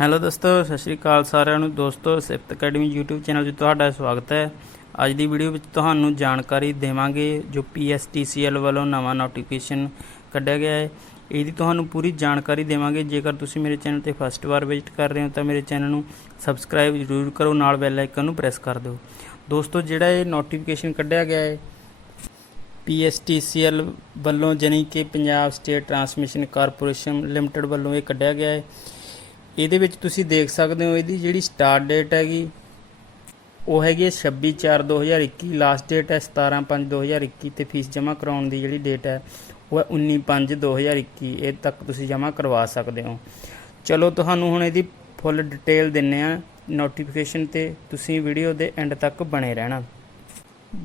Hello ਦੋਸਤੋ, ਸਤਿ ਸ਼੍ਰੀ ਅਕਾਲ ਸਾਰਿਆਂ ਨੂੰ। ਦੋਸਤੋ, ਸਿਫਤ ਅਕੈਡਮੀ YouTube ਚੈਨਲ 'ਚ ਤੁਹਾਡਾ ਸਵਾਗਤ ਹੈ। ਅੱਜ ਦੀ ਵੀਡੀਓ ਵਿੱਚ ਤੁਹਾਨੂੰ ਜਾਣਕਾਰੀ ਦੇਵਾਂਗੇ ਜੋ PSTCL ਵੱਲੋਂ ਨਵਾਂ ਨੋਟੀਫਿਕੇਸ਼ਨ ਕੱਢਿਆ ਗਿਆ ਹੈ। ਇਹਦੀ ਤੁਹਾਨੂੰ ਪੂਰੀ ਜਾਣਕਾਰੀ ਦੇਵਾਂਗੇ। ਜੇਕਰ ਤੁਸੀਂ ਮੇਰੇ ਚੈਨਲ 'ਤੇ ਫਸਟ ਵਾਰ ਵਿਜ਼ਿਟ ਕਰ ਰਹੇ ਹੋ ਤਾਂ ਮੇਰੇ ਚੈਨਲ ਨੂੰ ਸਬਸਕ੍ਰਾਈਬ ਜ਼ਰੂਰ ਕਰੋ, ਨਾਲ ਬੈਲ ਆਈਕਨ ਨੂੰ ਪ੍ਰੈਸ ਕਰ ਦਿਓ। ਦੋਸਤੋ, ਜਿਹੜਾ ਇਹ ਨੋਟੀਫਿਕੇਸ਼ਨ ਕੱਢਿਆ ਗਿਆ ਹੈ PSTCL ਵੱਲੋਂ, ਜਾਣੀ ਕਿ Punjab state transmission corporation limited ਵੱਲੋਂ ਇਹ ਕੱਢਿਆ ਗਿਆ ਹੈ। ਇਹਦੇ ਵਿੱਚ ਤੁਸੀਂ ਦੇਖ ਸਕਦੇ ਹੋ ਇਹਦੀ ਜਿਹੜੀ ਸਟਾਰਟ ਡੇਟ ਹੈਗੀ ਉਹ ਹੈਗੀ ਹੈ 26/4/2021। ਲਾਸਟ ਡੇਟ ਹੈ 17/5/2021 ਅਤੇ ਫੀਸ ਜਮ੍ਹਾਂ ਕਰਾਉਣ ਦੀ ਜਿਹੜੀ ਡੇਟ ਹੈ ਉਹ ਹੈ 19/5/2021। ਇਹ ਤੱਕ ਤੁਸੀਂ ਜਮ੍ਹਾਂ ਕਰਵਾ ਸਕਦੇ ਹੋ। ਚਲੋ, ਤੁਹਾਨੂੰ ਹੁਣ ਇਹਦੀ ਫੁੱਲ ਡਿਟੇਲ ਦਿੰਦੇ ਹਾਂ ਨੋਟੀਫਿਕੇਸ਼ਨ 'ਤੇ। ਤੁਸੀਂ ਵੀਡੀਓ ਦੇ ਐਂਡ ਤੱਕ ਬਣੇ ਰਹਿਣਾ।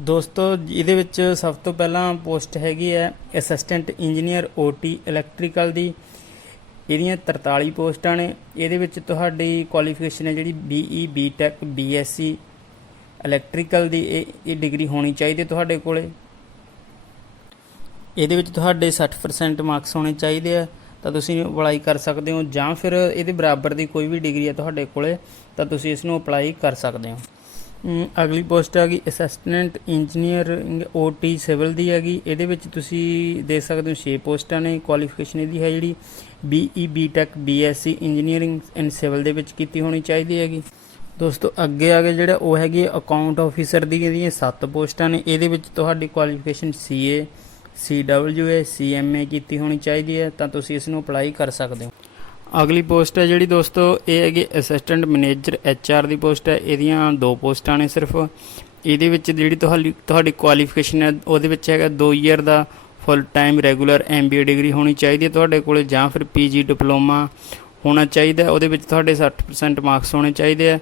ਦੋਸਤੋ, ਇਹਦੇ ਵਿੱਚ ਸਭ ਤੋਂ ਪਹਿਲਾਂ ਪੋਸਟ ਹੈਗੀ ਹੈ ਅਸਿਸਟੈਂਟ ਇੰਜੀਨੀਅਰ OT ਇਲੈਕਟ੍ਰੀਕਲ ਦੀ। ਇਹਦੀਆਂ 43 ਪੋਸਟਾਂ ਨੇ। ਇਹਦੇ ਵਿੱਚ ਤੁਹਾਡੀ ਕੁਆਲੀਫਿਕੇਸ਼ਨ ਹੈ ਜਿਹੜੀ BE BTech BSc ਇਲੈਕਟ੍ਰੀਕਲ ਦੀ ਇਹ ਡਿਗਰੀ ਹੋਣੀ ਚਾਹੀਦੀ ਤੁਹਾਡੇ ਕੋਲ। ਇਹਦੇ ਵਿੱਚ ਤੁਹਾਡੇ 60% ਮਾਰਕਸ ਹੋਣੇ ਚਾਹੀਦੇ ਆ ਤਾਂ ਤੁਸੀਂ ਅਪਲਾਈ ਕਰ ਸਕਦੇ ਹੋ, ਜਾਂ ਫਿਰ ਇਹਦੇ ਬਰਾਬਰ ਦੀ ਕੋਈ ਵੀ ਡਿਗਰੀ ਹੈ ਤੁਹਾਡੇ ਕੋਲ ਤਾਂ ਤੁਸੀਂ ਇਸ ਨੂੰ ਅਪਲਾਈ ਕਰ ਸਕਦੇ ਹੋ। ਅਗਲੀ ਪੋਸਟ ਹੈਗੀ ਅਸਿਸਟੈਂਟ ਇੰਜੀਨੀਅਰਿੰਗ OT ਸਿਵਲ ਦੀ ਹੈਗੀ। ਇਹਦੇ ਵਿੱਚ ਤੁਸੀਂ ਦੇਖ ਸਕਦੇ ਹੋ 6 ਪੋਸਟਾਂ ਨੇ। ਕੁਆਲੀਫਿਕੇਸ਼ਨ ਇਹਦੀ ਹੈ ਜਿਹੜੀ BE BTech BSc engineering and civil ਦੇ ਵਿੱਚ ਕੀਤੀ ਹੋਣੀ ਚਾਹੀਦੀ ਹੈਗੀ। ਦੋਸਤੋ, ਅੱਗੇ ਆ ਕੇ ਜਿਹੜਾ ਉਹ ਹੈਗੀ ਅਕਾਊਂਟ ਆਫਿਸਰ ਦੀ। ਇਹਦੀਆਂ 7 ਪੋਸਟਾਂ ਨੇ। ਇਹਦੇ ਵਿੱਚ ਤੁਹਾਡੀ ਕੁਆਲੀਫਿਕੇਸ਼ਨ CA CWA CMA ਕੀਤੀ ਹੋਣੀ ਚਾਹੀਦੀ ਹੈ ਤਾਂ ਤੁਸੀਂ ਇਸ ਨੂੰ ਅਪਲਾਈ ਕਰ ਸਕਦੇ ਹੋ। ਅਗਲੀ ਪੋਸਟ ਹੈ ਜਿਹੜੀ ਦੋਸਤੋ ਇਹ ਹੈਗੀ ਅਸਿਸਟੈਂਟ ਮੈਨੇਜਰ HR ਦੀ ਪੋਸਟ ਹੈ। ਇਹਦੀਆਂ 2 ਪੋਸਟਾਂ ਨੇ ਸਿਰਫ। ਇਹਦੇ ਵਿੱਚ ਜਿਹੜੀ ਤੁਹਾਡੀ ਕੁਆਲੀਫਿਕੇਸ਼ਨ ਹੈ ਉਹਦੇ ਵਿੱਚ ਹੈਗਾ 2 ਈਅਰ ਦਾ full time regular MBA degree ਹੋਣੀ ਚਾਹੀਦੀ ਹੈ ਤੁਹਾਡੇ ਕੋਲ, ਜਾਂ ਫਿਰ PG ਡਿਪਲੋਮਾ ਹੋਣਾ ਚਾਹੀਦਾ। ਉਹਦੇ ਵਿੱਚ ਤੁਹਾਡੇ 60% ਮਾਰਕਸ ਹੋਣੇ ਚਾਹੀਦੇ ਆ,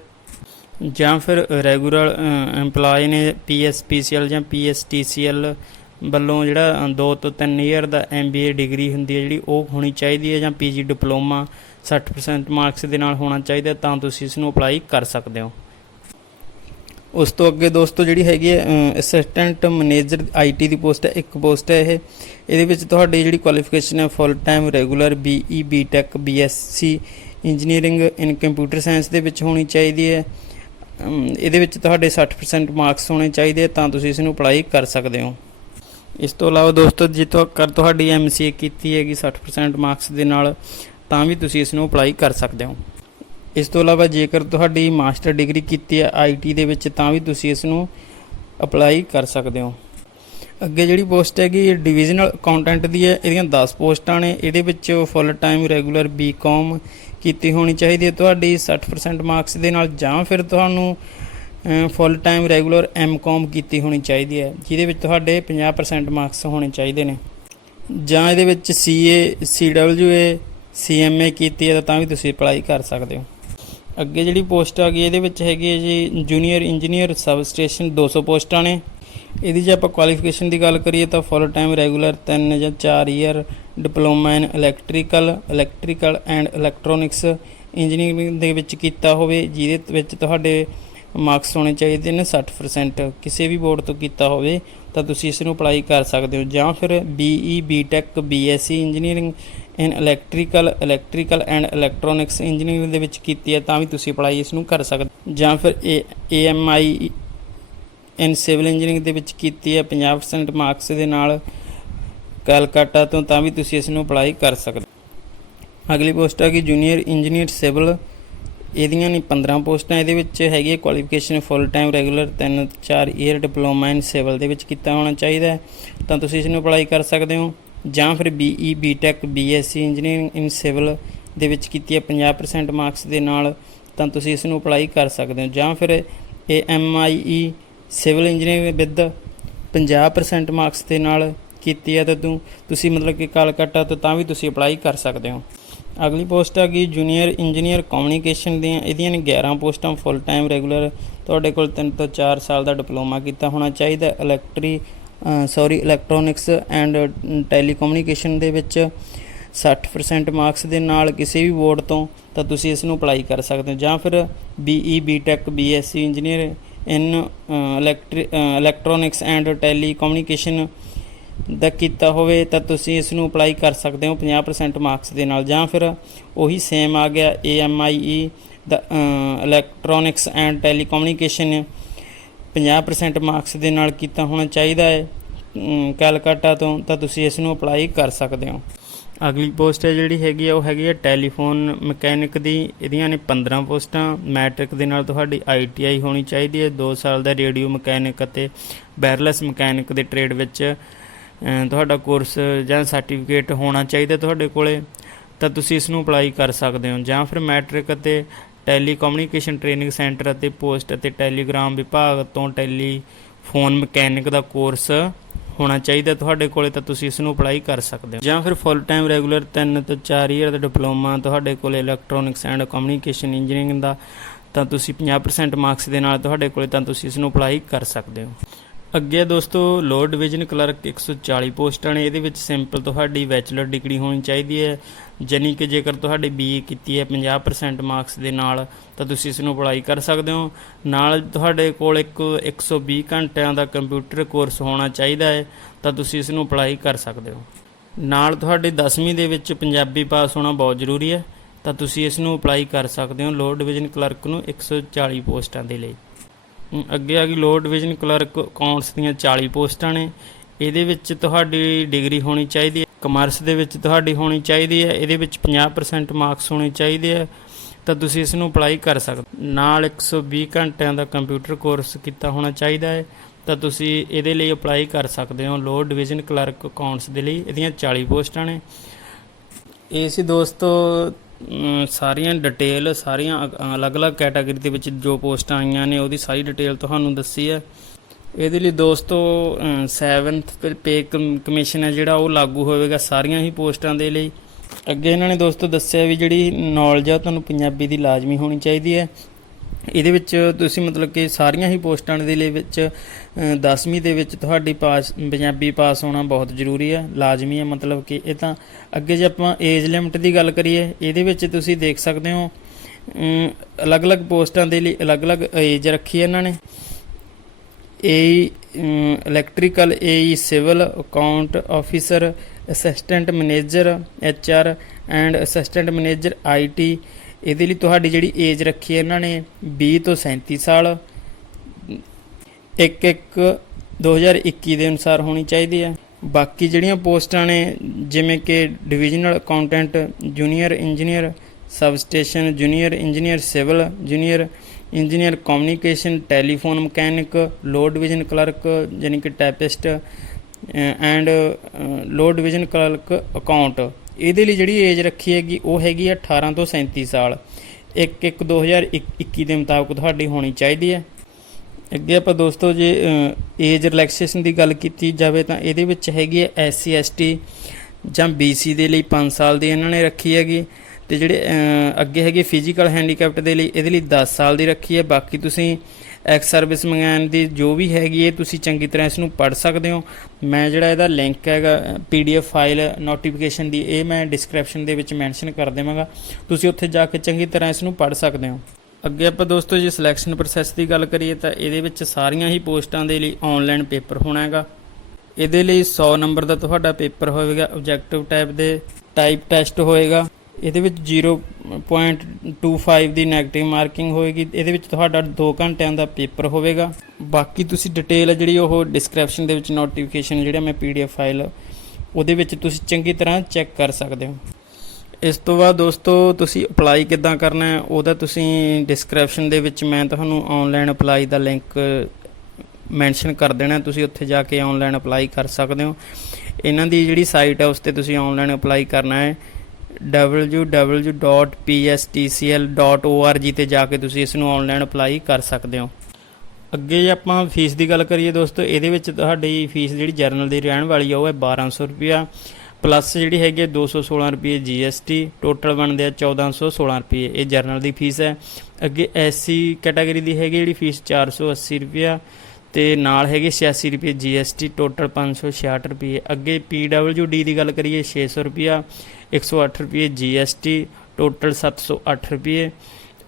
ਜਾਂ ਫਿਰ ਰੈਗੂਲਰ ਐਮਪਲਾਈ ਨੇ PSPCL ਜਾਂ PSTCL ਵੱਲੋਂ ਜਿਹੜਾ 2 ਤੋਂ 3 ਈਅਰ ਦਾ MBA ਡਿਗਰੀ ਹੁੰਦੀ ਹੈ ਜਿਹੜੀ ਉਹ ਹੋਣੀ ਚਾਹੀਦੀ ਹੈ, ਜਾਂ PG ਡਿਪਲੋਮਾ 60% ਮਾਰਕਸ ਦੇ ਨਾਲ ਹੋਣਾ ਚਾਹੀਦਾ ਤਾਂ ਤੁਸੀਂ ਇਸ ਨੂੰ ਅਪਲਾਈ ਕਰ ਸਕਦੇ ਹੋ। ਉਸ ਤੋਂ ਅੱਗੇ ਦੋਸਤੋ ਜਿਹੜੀ ਹੈਗੀ ਹੈ assistant manager IT the post ਹੈ। 1 ਪੋਸਟ ਹੈ ਇਹ। ਇਹਦੇ ਵਿੱਚ ਤੁਹਾਡੀ ਜਿਹੜੀ ਕੁਆਲੀਫਿਕੇਸ਼ਨ ਹੈ ਫੁੱਲ time regular BE BTech BSc engineering in computer science ਦੇ ਵਿੱਚ ਹੋਣੀ ਚਾਹੀਦੀ ਹੈ। ਇਹਦੇ ਵਿੱਚ ਤੁਹਾਡੇ 60% ਮਾਰਕਸ ਹੋਣੇ ਚਾਹੀਦੇ ਤਾਂ ਤੁਸੀਂ ਇਸ ਨੂੰ ਅਪਲਾਈ ਕਰ ਸਕਦੇ ਹੋ। ਇਸ ਤੋਂ ਇਲਾਵਾ ਦੋਸਤੋ, ਜੇਕਰ ਤੁਹਾਡੀ MCA ਕੀਤੀ ਹੈਗੀ 60% ਮਾਰਕਸ ਦੇ ਨਾਲ ਤਾਂ ਵੀ ਤੁਸੀਂ ਇਸ ਨੂੰ ਅਪਲਾਈ ਕਰ ਸਕਦੇ ਹੋ। ਇਸ ਤੋਂ ਇਲਾਵਾ ਜੇਕਰ ਤੁਹਾਡੀ ਮਾਸਟਰ ਡਿਗਰੀ ਕੀਤੀ ਹੈ IT ਦੇ ਵਿੱਚ ਤਾਂ ਵੀ ਤੁਸੀਂ ਇਸ ਨੂੰ ਅਪਲਾਈ ਕਰ ਸਕਦੇ ਹੋ। ਅੱਗੇ ਜਿਹੜੀ ਪੋਸਟ ਹੈਗੀ ਡਿਵੀਜ਼ਨਲ ਅਕਾਊਂਟੈਂਟ ਦੀ ਹੈ। ਇਹਦੀਆਂ 10 ਪੋਸਟਾਂ ਨੇ। ਇਹਦੇ ਵਿੱਚ ਫੁੱਲ ਟਾਈਮ ਰੈਗੂਲਰ BCom ਕੀਤੀ ਹੋਣੀ ਚਾਹੀਦੀ ਹੈ ਤੁਹਾਡੀ 60% ਮਾਰਕਸ ਦੇ ਨਾਲ, ਜਾਂ ਫਿਰ ਤੁਹਾਨੂੰ ਫੁੱਲ ਟਾਈਮ ਰੈਗੂਲਰ MCom ਕੀਤੀ ਹੋਣੀ ਚਾਹੀਦੀ ਹੈ ਜਿਹਦੇ ਵਿੱਚ ਤੁਹਾਡੇ 50% ਮਾਰਕਸ ਹੋਣੇ ਚਾਹੀਦੇ ਨੇ, ਜਾਂ ਇਹਦੇ ਵਿੱਚ CA CWA CMA ਕੀਤੀ ਹੈ ਤਾਂ ਵੀ ਤੁਸੀਂ ਅਪਲਾਈ ਕਰ ਸਕਦੇ ਹੋ। ਅੱਗੇ ਜਿਹੜੀ ਪੋਸਟ ਆ ਗਈ ਇਹਦੇ ਵਿੱਚ ਹੈਗੀ ਹੈ ਜੀ ਜੂਨੀਅਰ ਇੰਜੀਨੀਅਰ ਸਬ ਸਟੇਸ਼ਨ। 200 ਪੋਸਟਾਂ ਨੇ। ਇਹਦੀ ਜੇ ਆਪਾਂ ਕੁਆਲੀਫਿਕੇਸ਼ਨ ਦੀ ਗੱਲ ਕਰੀਏ ਤਾਂ ਫੁੱਲ ਟਾਈਮ ਰੈਗੂਲਰ 3 ਜਾਂ 4 year diploma in electrical and electronics engineering ਦੇ ਵਿੱਚ ਕੀਤਾ ਹੋਵੇ, ਜਿਹਦੇ ਵਿੱਚ ਤੁਹਾਡੇ ਮਾਰਕਸ ਹੋਣੇ ਚਾਹੀਦੇ ਨੇ 60%। ਕਿਸੇ ਵੀ ਬੋਰਡ ਤੋਂ ਕੀਤਾ ਹੋਵੇ ਤਾਂ ਤੁਸੀਂ ਇਸ ਨੂੰ ਅਪਲਾਈ ਕਰ ਸਕਦੇ ਹੋ, ਜਾਂ ਫਿਰ BE BTech BSc engineering in electrical and electronics engineering ਦੇ ਵਿੱਚ ਕੀਤੀ ਹੈ ਤਾਂ ਵੀ ਤੁਸੀਂ ਅਪਲਾਈ ਇਸ ਨੂੰ ਕਰ ਸਕਦੇ, ਜਾਂ ਫਿਰ AMI ਇਨ ਸਿਵਲ ਇੰਜੀਨੀਅਰਿੰਗ ਦੇ ਵਿੱਚ ਕੀਤੀ ਹੈ 50% ਮਾਰਕਸ ਦੇ ਨਾਲ ਕਲਕੱਤਾ ਤੋਂ ਤਾਂ ਵੀ ਤੁਸੀਂ ਇਸ ਨੂੰ ਅਪਲਾਈ ਕਰ ਸਕਦੇ। ਅਗਲੀ ਪੋਸਟ ਆ ਗਈ ਜੂਨੀਅਰ ਇੰਜੀਨੀਅਰ ਸਿਵਲ। ਇਹਦੀਆਂ ਨੇ 15 ਪੋਸਟਾਂ। ਇਹਦੇ ਵਿੱਚ ਹੈਗੀ ਹੈ qualification full time regular 3-4 year diploma in civil ਦੇ ਵਿੱਚ ਕੀਤਾ ਹੋਣਾ ਚਾਹੀਦਾ ਤਾਂ ਤੁਸੀਂ ਇਸ ਨੂੰ ਅਪਲਾਈ ਕਰ ਸਕਦੇ ਹੋ, ਜਾਂ ਫਿਰ BE BTech BSc engineering in civil ਦੇ ਵਿੱਚ ਕੀਤੀ ਹੈ 50% ਮਾਰਕਸ ਦੇ ਨਾਲ ਤਾਂ ਤੁਸੀਂ ਇਸ ਨੂੰ ਅਪਲਾਈ ਕਰ ਸਕਦੇ ਹੋ, ਜਾਂ ਫਿਰ AMIE civil engineering with 50% marks ਦੇ ਨਾਲ ਕੀਤੀ ਹੈ ਤਾਂ ਤੁਸੀਂ ਮਤਲਬ ਕਿ ਕਲਕੱਤਾ ਤੋਂ ਤਾਂ ਵੀ ਤੁਸੀਂ ਅਪਲਾਈ ਕਰ ਸਕਦੇ ਹੋ। ਅਗਲੀ ਪੋਸਟ ਆ ਗਈ ਜੂਨੀਅਰ ਇੰਜੀਨੀਅਰ ਕਮਿਊਨੀਕੇਸ਼ਨ ਦੀਆਂ। ਇਹਦੀਆਂ ਨੇ 11 ਪੋਸਟਾਂ। ਫੁੱਲ ਟਾਈਮ ਰੈਗੂਲਰ ਤੁਹਾਡੇ ਕੋਲ 3 ਤੋਂ 4 ਸਾਲ ਦਾ ਡਿਪਲੋਮਾ ਕੀਤਾ ਹੋਣਾ ਚਾਹੀਦਾ ਇਲੈਕਟ੍ਰੋਨਿਕਸ ਐਂਡ ਟੈਲੀਕਮਿਊਨੀਕੇਸ਼ਨ ਦੇ ਵਿੱਚ 60% ਮਾਰਕਸ ਦੇ ਨਾਲ ਕਿਸੇ ਵੀ ਬੋਰਡ ਤੋਂ ਤਾਂ ਤੁਸੀਂ ਇਸ ਨੂੰ ਅਪਲਾਈ ਕਰ ਸਕਦੇ ਹੋ, ਜਾਂ ਫਿਰ BE BTech BSc engineer in electronics and telecommunication ਦਾ ਕੀਤਾ ਹੋਵੇ ਤਾਂ ਤੁਸੀਂ ਇਸ ਨੂੰ ਅਪਲਾਈ ਕਰ ਸਕਦੇ ਹੋ 50% ਮਾਰਕਸ ਦੇ ਨਾਲ। ਜਾਂ ਫਿਰ ਉਹੀ ਸੇਮ ਆ ਗਿਆ AMIE ਦਾ ਇਲੈਕਟ੍ਰੋਨਿਕਸ ਐਂਡ ਟੈਲੀਕਮਿਊਨੀਕੇਸ਼ਨ 50% ਮਾਰਕਸ ਦੇ ਨਾਲ ਕੀਤਾ ਹੋਣਾ ਚਾਹੀਦਾ ਹੈ ਕੈਲਕਾਟਾ ਤੋਂ, ਤਾਂ ਤੁਸੀਂ ਇਸ ਨੂੰ ਅਪਲਾਈ ਕਰ ਸਕਦੇ ਹੋ। ਅਗਲੀ ਪੋਸਟ ਹੈ ਜਿਹੜੀ ਹੈਗੀ ਆ ਉਹ ਹੈਗੀ ਆ ਟੈਲੀਫੋਨ ਮਕੈਨਿਕ ਦੀ। ਇਹਦੀਆਂ ਨੇ 15 ਪੋਸਟਾਂ। ਮੈਟ੍ਰਿਕ ਦੇ ਨਾਲ ਤੁਹਾਡੀ ITI ਹੋਣੀ ਚਾਹੀਦੀ ਹੈ। 2 ਸਾਲ ਦਾ ਰੇਡੀਓ ਮਕੈਨਿਕ ਅਤੇ ਵਾਇਰਲੈਸ ਮਕੈਨਿਕ ਦੇ ਟ੍ਰੇਡ ਵਿੱਚ ਤੁਹਾਡਾ ਕੋਰਸ ਜਾਂ ਸਰਟੀਫਿਕੇਟ ਹੋਣਾ ਚਾਹੀਦਾ ਤੁਹਾਡੇ ਕੋਲੇ, ਤਾਂ ਤੁਸੀਂ ਇਸ ਨੂੰ ਅਪਲਾਈ ਕਰ ਸਕਦੇ ਹੋ। ਜਾਂ ਫਿਰ ਮੈਟ੍ਰਿਕ ਅਤੇ ਟੈਲੀਕਮਿਊਨੀਕੇਸ਼ਨ ਟ੍ਰੇਨਿੰਗ ਸੈਂਟਰ ਅਤੇ ਪੋਸਟ ਅਤੇ ਟੈਲੀਗ੍ਰਾਮ ਵਿਭਾਗ ਤੋਂ ਟੈਲੀਫੋਨ ਮਕੈਨਿਕ ਦਾ ਕੋਰਸ ਹੋਣਾ ਚਾਹੀਦਾ ਤੁਹਾਡੇ ਕੋਲੇ, ਤਾਂ ਤੁਸੀਂ ਇਸ ਨੂੰ ਅਪਲਾਈ ਕਰ ਸਕਦੇ ਹੋ। ਜਾਂ ਫਿਰ ਫੁੱਲ ਟਾਈਮ ਰੈਗੂਲਰ 3 ਤੋਂ 4 ਈਅਰ ਦਾ ਡਿਪਲੋਮਾ ਤੁਹਾਡੇ ਕੋਲੇ ਇਲੈਕਟ੍ਰੋਨਿਕਸ ਐਂਡ ਕਮਿਊਨੀਕੇਸ਼ਨ ਇੰਜੀਨੀਅਰਿੰਗ ਦਾ, ਤਾਂ ਤੁਸੀਂ 50% ਮਾਰਕਸ ਦੇ ਨਾਲ ਤੁਹਾਡੇ ਕੋਲੇ, ਤਾਂ ਤੁਸੀਂ ਇਸ ਨੂੰ ਅਪਲਾਈ ਕਰ ਸਕਦੇ ਹੋ। ਅੱਗੇ ਦੋਸਤੋ ਲੋਅਰ ਡਿਵੀਜ਼ਨ ਕਲਰਕ 140 ਪੋਸਟਾਂ ਨੇ। ਇਹਦੇ ਵਿੱਚ ਸਿੰਪਲ ਤੁਹਾਡੀ ਬੈਚਲਰ ਡਿਗਰੀ ਹੋਣੀ ਚਾਹੀਦੀ ਹੈ, ਯਾਨੀ ਕਿ ਜੇਕਰ ਤੁਹਾਡੀ BA ਕੀਤੀ ਹੈ 50% ਮਾਰਕਸ ਦੇ ਨਾਲ, ਤਾਂ ਤੁਸੀਂ ਇਸ ਨੂੰ ਅਪਲਾਈ ਕਰ ਸਕਦੇ ਹੋ। ਨਾਲ ਤੁਹਾਡੇ ਕੋਲ 120 ਘੰਟਿਆਂ ਦਾ ਕੰਪਿਊਟਰ ਕੋਰਸ ਹੋਣਾ ਚਾਹੀਦਾ ਹੈ, ਤਾਂ ਤੁਸੀਂ ਇਸ ਨੂੰ ਅਪਲਾਈ ਕਰ ਸਕਦੇ ਹੋ। ਨਾਲ ਤੁਹਾਡੇ 10ਵੀਂ ਦੇ ਵਿੱਚ ਪੰਜਾਬੀ ਪਾਸ ਹੋਣਾ ਬਹੁਤ ਜ਼ਰੂਰੀ ਹੈ, ਤਾਂ ਤੁਸੀਂ ਇਸ ਨੂੰ ਅਪਲਾਈ ਕਰ ਸਕਦੇ ਹੋ ਲੋਅਰ ਡਿਵੀਜ਼ਨ ਕਲਰਕ ਨੂੰ 140 ਪੋਸਟਾਂ ਦੇ ਲਈ। ਅੱਗੇ ਆ ਗਈ ਲੋਅਰ ਡਿਵੀਜ਼ਨ ਕਲਰਕ ਅਕਾਊਂਟਸ ਦੀਆਂ 40 ਪੋਸਟਾਂ ਨੇ। ਇਹਦੇ ਵਿੱਚ ਤੁਹਾਡੀ ਡਿਗਰੀ ਹੋਣੀ ਚਾਹੀਦੀ ਹੈ, ਕਮਰਸ ਦੇ ਵਿੱਚ ਤੁਹਾਡੀ ਹੋਣੀ ਚਾਹੀਦੀ ਹੈ। ਇਹਦੇ ਵਿੱਚ 50% ਮਾਰਕਸ ਹੋਣੇ ਚਾਹੀਦੇ ਹੈ, ਤਾਂ ਤੁਸੀਂ ਇਸ ਨੂੰ ਅਪਲਾਈ ਕਰ ਸਕਦੇ। ਨਾਲ 120 ਘੰਟਿਆਂ ਦਾ ਕੰਪਿਊਟਰ ਕੋਰਸ ਕੀਤਾ ਹੋਣਾ ਚਾਹੀਦਾ ਹੈ, ਤਾਂ ਤੁਸੀਂ ਇਹਦੇ ਲਈ ਅਪਲਾਈ ਕਰ ਸਕਦੇ ਹੋ ਲੋਅਰ ਡਿਵੀਜ਼ਨ ਕਲਰਕ ਅਕਾਊਂਟਸ ਦੇ ਲਈ। ਇਹਦੀਆਂ 40 ਪੋਸਟਾਂ ਨੇ। ਇਹ ਸੀ ਦੋਸਤੋ ਸਾਰੀਆਂ ਡਿਟੇਲ, ਸਾਰੀਆਂ ਅਲੱਗ-ਅਲੱਗ ਕੈਟਾਗਰੀ ਦੇ ਵਿੱਚ ਜੋ ਪੋਸਟਾਂ ਆਈਆਂ ਨੇ ਉਹਦੀ ਸਾਰੀ ਡਿਟੇਲ ਤੁਹਾਨੂੰ ਦੱਸੀ ਹੈ। ਇਹਦੇ ਲਈ ਦੋਸਤੋ 7th ਪੇ ਕਮਿਸ਼ਨ ਹੈ ਜਿਹੜਾ ਉਹ ਲਾਗੂ ਹੋਵੇਗਾ ਸਾਰੀਆਂ ਹੀ ਪੋਸਟਾਂ ਦੇ ਲਈ। ਅੱਗੇ ਇਹਨਾਂ ਨੇ ਦੋਸਤੋ ਦੱਸਿਆ ਵੀ ਜਿਹੜੀ ਨੌਲੇਜ ਆ ਤੁਹਾਨੂੰ ਪੰਜਾਬੀ ਦੀ ਲਾਜ਼ਮੀ ਹੋਣੀ ਚਾਹੀਦੀ ਹੈ। ਇਹਦੇ ਵਿੱਚ ਤੁਸੀਂ ਮਤਲਬ ਕਿ ਸਾਰੀਆਂ ਹੀ ਪੋਸਟਾਂ ਦੇ ਲਈ ਵਿੱਚ 10ਵੀਂ ਦੇ ਵਿੱਚ ਤੁਹਾਡੀ ਪੰਜਾਬੀ ਪਾਸ ਹੋਣਾ ਬਹੁਤ ਜ਼ਰੂਰੀ ਹੈ, ਲਾਜ਼ਮੀ ਹੈ। ਮਤਲਬ ਕਿ ਇਹ ਤਾਂ ਅੱਗੇ ਜੇ ਆਪਾਂ ਏਜ ਲਿਮਟ ਦੀ ਗੱਲ ਕਰੀਏ, ਇਹਦੇ ਵਿੱਚ ਤੁਸੀਂ ਦੇਖ ਸਕਦੇ ਹੋ ਅਲੱਗ-ਅਲੱਗ ਪੋਸਟਾਂ ਦੇ ਲਈ ਅਲੱਗ-ਅਲੱਗ ਏਜ ਰੱਖੀ ਹੈ ਇਹਨਾਂ ਨੇ। Electrical, civil, account officer, assistant manager HR and assistant manager IT। ਇਹਦੇ ਲਈ ਤੁਹਾਡੀ ਜਿਹੜੀ ਏਜ ਰੱਖੀ ਹੈ ਇਹਨਾਂ ਨੇ 20 ਤੋਂ 37 ਸਾਲ 1/1/2021 ਦੇ ਅਨੁਸਾਰ ਹੋਣੀ ਚਾਹੀਦੀ ਹੈ। ਬਾਕੀ ਜਿਹੜੀਆਂ ਪੋਸਟਾਂ ਨੇ ਜਿਵੇਂ ਕਿ divisional accountant, junior engineer sub station, junior engineer civil, junior engineer communication, telephone mechanic, lower division clerk ਯਾਨੀ ਕਿ typist and lower division clerk account, ਇਹਦੇ ਲਈ ਜਿਹੜੀ ਏਜ ਰੱਖੀ ਹੈਗੀ ਉਹ ਹੈਗੀ ਆ 18 ਤੋਂ 37 ਸਾਲ 1/1/2021 ਦੇ ਮੁਤਾਬਕ ਤੁਹਾਡੀ ਹੋਣੀ ਚਾਹੀਦੀ ਹੈ। ਅੱਗੇ ਆਪਾਂ ਦੋਸਤੋ ਜੇ ਏਜ ਰਿਲੈਕਸੇਸ਼ਨ ਦੀ ਗੱਲ ਕੀਤੀ ਜਾਵੇ ਤਾਂ ਇਹਦੇ ਵਿੱਚ ਹੈਗੀ ਹੈ SC ST ਜਾਂ BC ਦੇ ਲਈ 5 ਸਾਲ ਦੀ ਇਹਨਾਂ ਨੇ ਰੱਖੀ ਹੈਗੀ, ਅਤੇ ਜਿਹੜੇ ਅੱਗੇ ਹੈਗੇ ਫਿਜ਼ੀਕਲ ਹੈਂਡੀਕੈਪਟ ਦੇ ਲਈ ਇਹਦੇ ਲਈ 10 ਸਾਲ ਦੀ ਰੱਖੀ ਹੈ। ਬਾਕੀ ਤੁਸੀਂ ਐਕਸ ਸਰਵਿਸ ਮੈਨ ਦੀ ਜੋ ਵੀ ਹੈਗੀ ਹੈ ਤੁਸੀਂ ਚੰਗੀ ਤਰ੍ਹਾਂ ਇਸ ਨੂੰ ਪੜ੍ਹ ਸਕਦੇ ਹੋ। ਮੈਂ ਜਿਹੜਾ ਇਹਦਾ ਲਿੰਕ ਹੈਗਾ PDF ਫਾਈਲ ਨੋਟੀਫਿਕੇਸ਼ਨ ਦੀ, ਇਹ ਮੈਂ ਡਿਸਕ੍ਰਿਪਸ਼ਨ ਦੇ ਵਿੱਚ ਮੈਂਸ਼ਨ ਕਰ ਦੇਵਾਂਗਾ, ਤੁਸੀਂ ਉੱਥੇ ਜਾ ਕੇ ਚੰਗੀ ਤਰ੍ਹਾਂ ਇਸ ਨੂੰ ਪੜ੍ਹ ਸਕਦੇ ਹੋ। ਅੱਗੇ ਆਪਾਂ ਦੋਸਤੋ ਜੇ ਸਿਲੈਕਸ਼ਨ ਪ੍ਰੋਸੈਸ ਦੀ ਗੱਲ ਕਰੀਏ ਤਾਂ ਇਹਦੇ ਵਿੱਚ ਸਾਰੀਆਂ ਹੀ ਪੋਸਟਾਂ ਦੇ ਲਈ ਔਨਲਾਈਨ ਪੇਪਰ ਹੋਣਾ ਹੈਗਾ। ਇਹਦੇ ਲਈ 100 ਨੰਬਰ ਦਾ ਤੁਹਾਡਾ ਪੇਪਰ ਹੋਵੇਗਾ, ਆਬਜੈਕਟਿਵ ਟਾਈਪ ਟੈਸਟ ਹੋਏਗਾ। ਇਹਦੇ ਵਿੱਚ 0.25 ਦੀ ਨੈਗੇਟਿਵ ਮਾਰਕਿੰਗ ਹੋਏਗੀ। ਇਹਦੇ ਵਿੱਚ ਤੁਹਾਡਾ 2 ਘੰਟਿਆਂ ਦਾ ਪੇਪਰ ਹੋਵੇਗਾ। ਬਾਕੀ ਤੁਸੀਂ ਡਿਟੇਲ ਹੈ ਜਿਹੜੀ ਉਹ ਡਿਸਕ੍ਰਿਪਸ਼ਨ ਦੇ ਵਿੱਚ ਨੋਟੀਫਿਕੇਸ਼ਨ ਜਿਹੜਾ ਮੈਂ PDF ਫਾਈਲ ਉਹਦੇ ਵਿੱਚ ਤੁਸੀਂ ਚੰਗੀ ਤਰ੍ਹਾਂ ਚੈੱਕ ਕਰ ਸਕਦੇ ਹੋ। ਇਸ ਤੋਂ ਬਾਅਦ ਦੋਸਤੋ ਤੁਸੀਂ ਅਪਲਾਈ ਕਿੱਦਾਂ ਕਰਨਾ ਹੈ ਉਹਦਾ ਤੁਸੀਂ ਡਿਸਕ੍ਰਿਪਸ਼ਨ ਦੇ ਵਿੱਚ ਮੈਂ ਤੁਹਾਨੂੰ ਔਨਲਾਈਨ ਅਪਲਾਈ ਦਾ ਲਿੰਕ ਮੈਂਸ਼ਨ ਕਰ ਦੇਣਾ, ਤੁਸੀਂ ਉੱਥੇ ਜਾ ਕੇ ਔਨਲਾਈਨ ਅਪਲਾਈ ਕਰ ਸਕਦੇ ਹੋ। ਇਹਨਾਂ ਦੀ ਜਿਹੜੀ ਸਾਈਟ ਹੈ ਉਸ 'ਤੇ ਤੁਸੀਂ ਔਨਲਾਈਨ ਅਪਲਾਈ ਕਰਨਾ ਹੈ www.pstcl.org ਤੇ ਜਾ ਕੇ ਤੁਸੀਂ ਇਸ ਨੂੰ ਔਨਲਾਈਨ ਅਪਲਾਈ ਕਰ ਸਕਦੇ ਹੋ। ਅੱਗੇ ਜੇ ਆਪਾਂ ਫੀਸ ਦੀ ਗੱਲ ਕਰੀਏ ਦੋਸਤੋ, ਇਹਦੇ ਵਿੱਚ ਤੁਹਾਡੀ ਫੀਸ ਜਿਹੜੀ ਜਰਨਲ ਦੀ ਰਹਿਣ ਵਾਲੀ ਆ ਉਹ ਹੈ 1200 ਰੁਪਇਆ ਪਲੱਸ ਜਿਹੜੀ ਹੈਗੀ ਹੈ 216 ਰੁਪਏ GST, ਟੋਟਲ ਬਣਦੇ ਆ 1416 ਰੁਪਏ। ਇਹ ਜਰਨਲ ਦੀ ਫੀਸ ਹੈ। ਅੱਗੇ SC ਕੈਟਾਗਰੀ ਦੀ ਹੈਗੀ ਜਿਹੜੀ ਫੀਸ 480 ਰੁਪਇਆ ਅਤੇ ਨਾਲ ਹੈਗੇ 86 ਰੁਪਏ GST, ਟੋਟਲ 566 ਰੁਪਏ। ਅੱਗੇ PWD ਦੀ ਗੱਲ ਕਰੀਏ 600 ਰੁਪਇਆ 108 ਰੁਪਏ GST, ਟੋਟਲ 708 ਰੁਪਏ।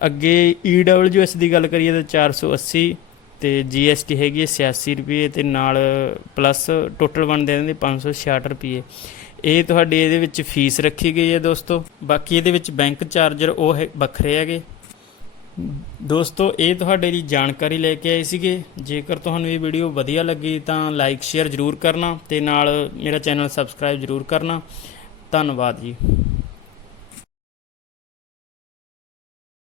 ਅੱਗੇ EWS ਦੀ ਗੱਲ ਕਰੀਏ ਤਾਂ 480 ਤੇ GST ਹੈਗੀ ਹੈ 86 ਰੁਪਏ ਤੇ ਨਾਲ ਪਲੱਸ ਟੋਟਲ ਬਣਦੇ ਇਹਨਾਂ ਦੇ 566 ਰੁਪਏ। ਇਹ ਤੁਹਾਡੀ ਇਹਦੇ ਵਿੱਚ ਫੀਸ ਰੱਖੀ ਗਈ ਹੈ ਦੋਸਤੋ। ਬਾਕੀ ਇਹਦੇ ਵਿੱਚ ਬੈਂਕ ਚਾਰਜਰ ਉਹ ਹੈ ਵੱਖਰੇ ਹੈਗੇ। ਦੋਸਤੋ ਇਹ ਤੁਹਾਡੇ ਲਈ ਜਾਣਕਾਰੀ ਲੈ ਕੇ ਆਏ ਸੀਗੇ। ਜੇਕਰ ਤੁਹਾਨੂੰ ਇਹ ਵੀਡੀਓ ਵਧੀਆ ਲੱਗੀ ਤਾਂ ਲਾਈਕ ਸ਼ੇਅਰ ਜ਼ਰੂਰ ਕਰਨਾ ਤੇ ਨਾਲ ਮੇਰਾ ਚੈਨਲ ਸਬਸਕ੍ਰਾਈਬ ਜ਼ਰੂਰ ਕਰਨਾ। ਧੰਨਵਾਦ ਜੀ।